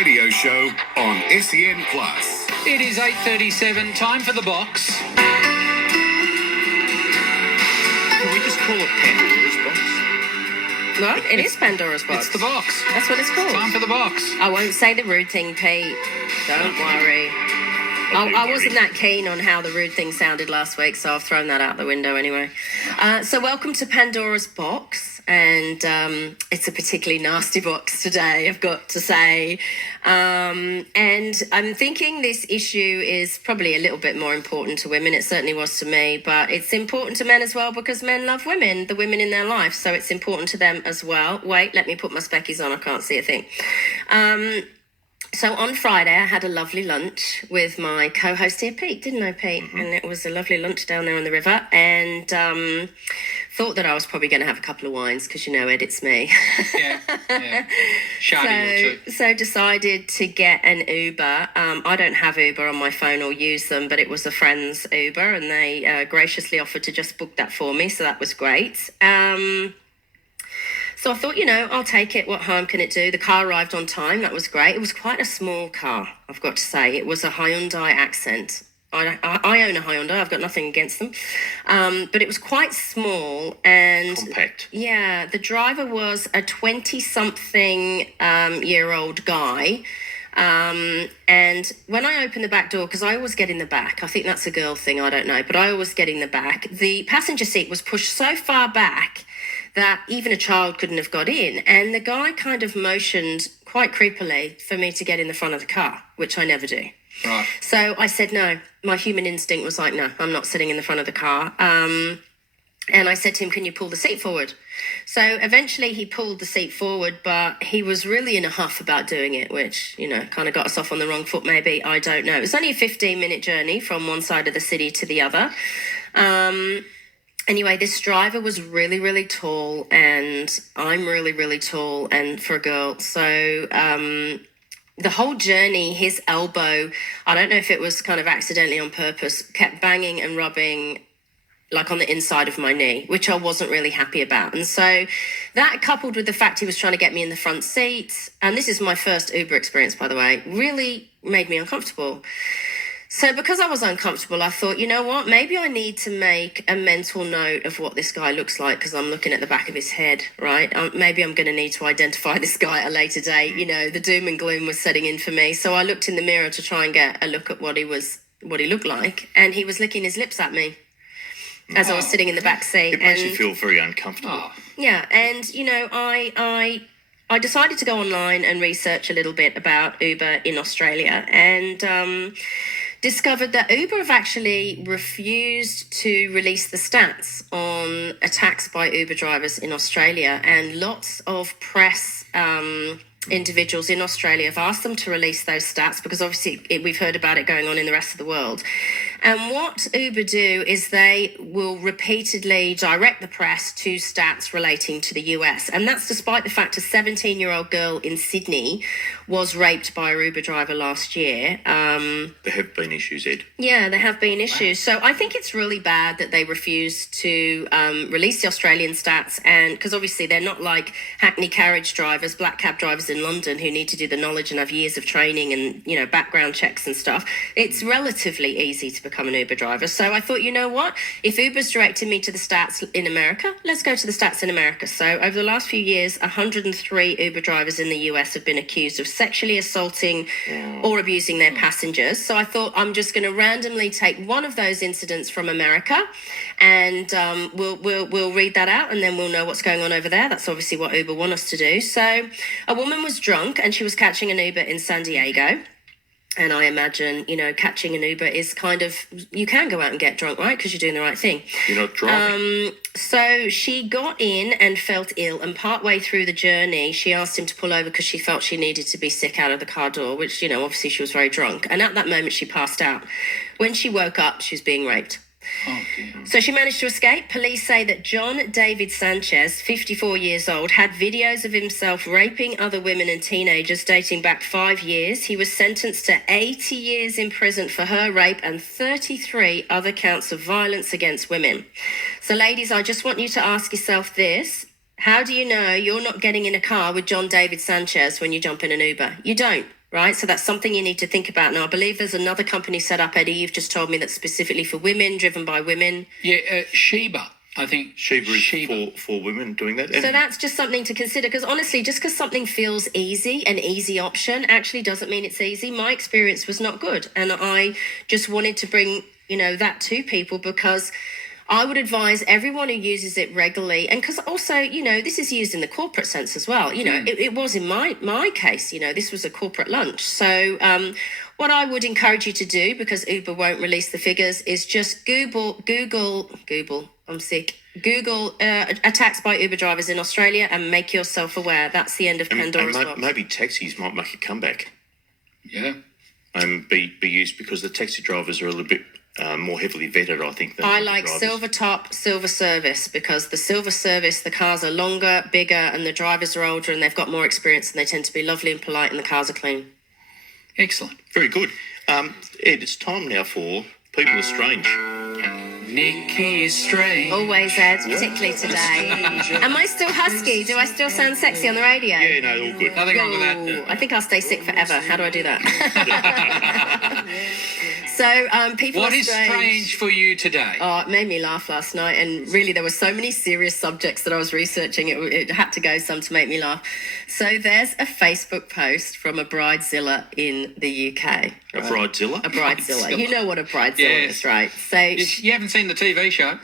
radio show on SEN Plus. It is 8:37, time for the box. Can we just call it Pandora's box? Well, it is Pandora's box. It's the box. That's what it's called. Time for the box. I won't say the rude thing, Pete. Don't worry. I wasn't that keen on how the rude thing sounded last week, so I've thrown that out the window anyway. So welcome to Pandora's box, and it's a particularly nasty box today, I've got to say. And I'm thinking this issue is probably a little bit more important to women. It certainly was to me, but it's important to men as well because men love women, the women in their life, so it's important to them as well. Wait, let me put my speckies on, I can't see a thing. So on Friday, I had a lovely lunch with my co-host here, Pete, didn't I, Pete? Mm-hmm. And it was a lovely lunch down there on the river, and thought that I was probably going to have a couple of wines because, you know, Ed, it's me. Yeah. Shardy or two. So decided to get an Uber. I don't have Uber on my phone or use them, but it was a friend's Uber, and they graciously offered to just book that for me, so that was great. So I thought, you know, I'll take it. What harm can it do? The car arrived on time. That was great. It was quite a small car, I've got to say. It was a Hyundai Accent. I own a Hyundai. I've got nothing against them. But it was quite small and... Compact. Yeah. The driver was a 20-something year-old guy. And when I opened the back door, because I always get in the back, I think that's a girl thing, I don't know, but I always get in the back. The passenger seat was pushed so far back that even a child couldn't have got in. And the guy kind of motioned quite creepily for me to get in the front of the car, which I never do. Right. So I said no. My human instinct was like, no, I'm not sitting in the front of the car. And I said to him, can you pull the seat forward? So eventually he pulled the seat forward, but he was really in a huff about doing it, which, you know, kind of got us off on the wrong foot maybe. I don't know. It was only a 15-minute journey from one side of the city to the other. Anyway, this driver was really, really tall, and I'm really, really tall, and for a girl. So the whole journey, his elbow, I don't know if it was kind of accidentally on purpose, kept banging and rubbing like on the inside of my knee, which I wasn't really happy about. And so that, coupled with the fact he was trying to get me in the front seat, and this is my first Uber experience, by the way, really made me uncomfortable. So because I was uncomfortable, I thought, you know what, maybe I need to make a mental note of what this guy looks like because I'm looking at the back of his head, right? Maybe I'm going to need to identify this guy at a later date. You know, the doom and gloom was setting in for me. So I looked in the mirror to try and get a look at what he looked like, and he was licking his lips at me as I was sitting in the back seat. It makes you feel very uncomfortable. Yeah, and, you know, I decided to go online and research a little bit about Uber in Australia, and discovered that Uber have actually refused to release the stats on attacks by Uber drivers in Australia, and lots of press individuals in Australia have asked them to release those stats because obviously we've heard about it going on in the rest of the world. And what Uber do is they will repeatedly direct the press to stats relating to the US. And that's despite the fact a 17-year-old girl in Sydney was raped by a Uber driver last year. There have been issues, Ed. Yeah, there have been issues. Wow. So I think it's really bad that they refuse to release the Australian stats, and because obviously they're not like Hackney carriage drivers, black cab drivers in London who need to do the knowledge and have years of training and, you know, background checks and stuff. It's relatively easy to become an Uber driver. So I thought, you know what, if Uber's directed me to the stats in America, let's go to the stats in America. So over the last few years, 103 Uber drivers in the US have been accused of sexually assaulting or abusing their passengers. So I thought I'm just going to randomly take one of those incidents from America, and we'll read that out, and then we'll know what's going on over there. That's obviously what Uber want us to do. So a woman was drunk and she was catching an Uber in San Diego. And I imagine, you know, catching an Uber is kind of, you can go out and get drunk, right? Because you're doing the right thing. You're not driving. So she got in and felt ill. And partway through the journey, she asked him to pull over because she felt she needed to be sick out of the car door, which, you know, obviously she was very drunk. And at that moment, she passed out. When she woke up, she was being raped. Oh, dear. So she managed to escape. Police say that John David Sanchez, 54 years old, had videos of himself raping other women and teenagers dating back 5 years. He was sentenced to 80 years in prison for her rape and 33 other counts of violence against women. So, ladies, I just want you to ask yourself this. How do you know you're not getting in a car with John David Sanchez when you jump in an Uber? You don't. right? So that's something you need to think about. Now, I believe there's another company set up, Eddie, you've just told me, that's specifically for women, driven by women. Yeah, Sheba. I think Sheba is for women doing that. So that's just something to consider, because honestly, just because something feels easy, an easy option, actually doesn't mean it's easy. My experience was not good, and I just wanted to bring, that to people, because I would advise everyone who uses it regularly, and because also, this is used in the corporate sense as well. It was in my case, this was a corporate lunch. So what I would encourage you to do, because Uber won't release the figures, is just Google, I'm sick. Google attacks by Uber drivers in Australia and make yourself aware. That's the end of Pandora's box. Maybe taxis might make a comeback. Yeah. And be used, because the taxi drivers are a little bit more heavily vetted, I think. Than I like drivers. Silver Top, Silver Service, because the Silver Service, the cars are longer, bigger, and the drivers are older, and they've got more experience, and they tend to be lovely and polite, and the cars are clean. Excellent. Very good. Ed, it's time now for People Are Strange. Nikki is strange. Always, Ed, particularly today. Am I still husky? Do I still sound sexy on the radio? Yeah, no, all good. Nothing wrong with that. Ooh, I think I'll stay sick forever. How do I do that? So, people What are is strange for you today? Oh, it made me laugh last night, and really there were so many serious subjects that I was researching. It had to go some to make me laugh. So there's a Facebook post from a bridezilla in the UK. A bridezilla? A bridezilla. You know what a bridezilla Yes. is, right? So You haven't seen the TV show?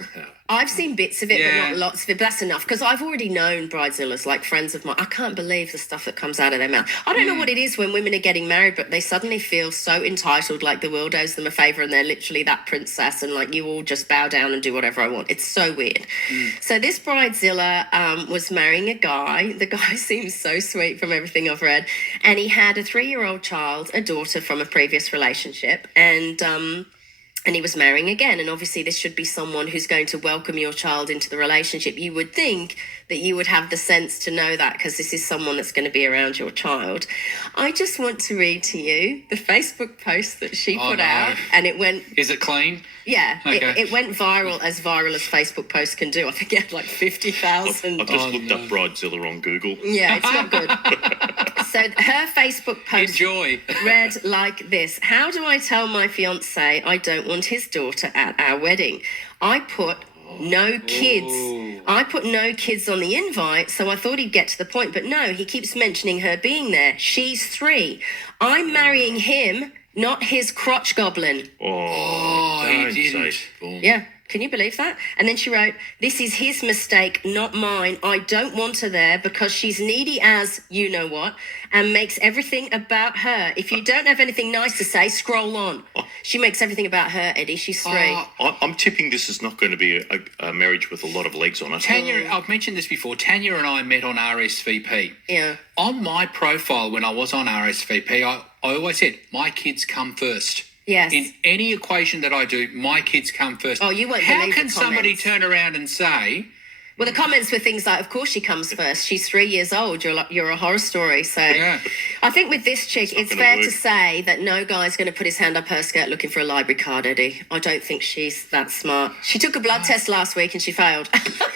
I've seen bits of it, Yeah. but not lots of it. But that's enough, because I've already known bridezillas, like friends of mine. I can't believe the stuff that comes out of their mouth. I don't know what it is when women are getting married, but they suddenly feel so entitled, like the world owes them a favour, and they're literally that princess, and like, you all just bow down and do whatever I want. It's so weird. So this bridezilla was marrying a guy. The guy seems so sweet from everything I've read, and he had a 3-year-old child, a daughter from a previous relationship, and he was marrying again. And obviously this should be someone who's going to welcome your child into the relationship. You would think that you would have the sense to know that, because this is someone that's going to be around your child. I just want to read to you the Facebook post that she put out, and it went... Is it clean? Yeah, Okay. it went viral as Facebook posts can do. I think it had like 50,000. I've just looked up bridezilla on Google. Yeah, it's not good. So her Facebook post Enjoy. read like this: how do I tell my fiance I don't want his daughter at our wedding? I put no kids. I put no kids on the invite, so I thought he'd get to the point, but no, he keeps mentioning her being there. She's 3. I'm marrying him, not his crotch goblin. Oh, he don't didn't. say. Yeah. Can you believe that? And then she wrote, this is his mistake, not mine. I don't want her there because she's needy as you know what, and makes everything about her. If you don't have anything nice to say, scroll on. She makes everything about her, Eddie. She's 3. I'm tipping this is not going to be a marriage with a lot of legs on it. Tanya, I've mentioned this before. Tanya and I met on RSVP. Yeah. On my profile when I was on RSVP, I always said, my kids come first. Yes. In any equation that I do, my kids come first. Oh, you won't How believe the can somebody comments. turn around and say, Well, the comments were things like, of course she comes first. She's 3 years old. You're a horror story. So Yeah. I think with this chick, it's gonna fair work. to say that no guy's going to put his hand up her skirt looking for a library card, Eddie. I don't think she's that smart. She took a blood test last week and she failed.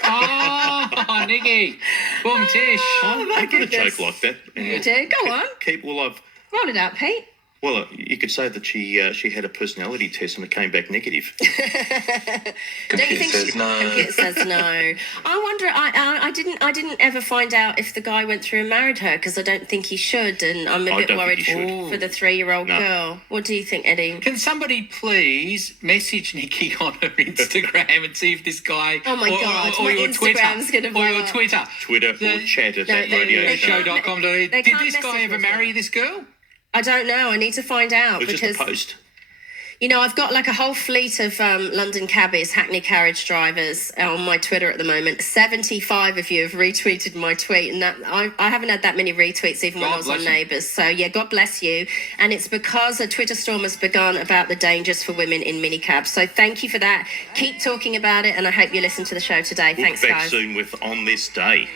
oh, Nikki, boom tish. Oh, my I've got a goodness. joke like that. You do? Go on. Roll it out, Pete. Well, you could say that she had a personality test and it came back negative. Don't you think says no. Computer says no. I wonder. I didn't ever find out if the guy went through and married her, because I don't think he should, and I'm a I bit don't think worried he should. for the 3-year-old No. girl. What do you think, Eddie? Can somebody please message Nikki on her Instagram and see if this guy... Oh, my God, my your Instagram's gonna Or blow your up. Twitter. Twitter or chat at that no, radio they show. can't- Show.com. they Did can't this guy message ever me. marry this girl? I don't know. I need to find out, It was because just a post. you know, I've got like a whole fleet of London cabbies, Hackney carriage drivers on my Twitter at the moment. 75 of you have retweeted my tweet, and that I haven't had that many retweets even when God I was on bless you. Neighbours. So yeah, God bless you. And it's because a Twitter storm has begun about the dangers for women in minicabs. So thank you for that. Keep talking about it, and I hope you listen to the show today. We'll Thanks, be back guys. soon with On This Day.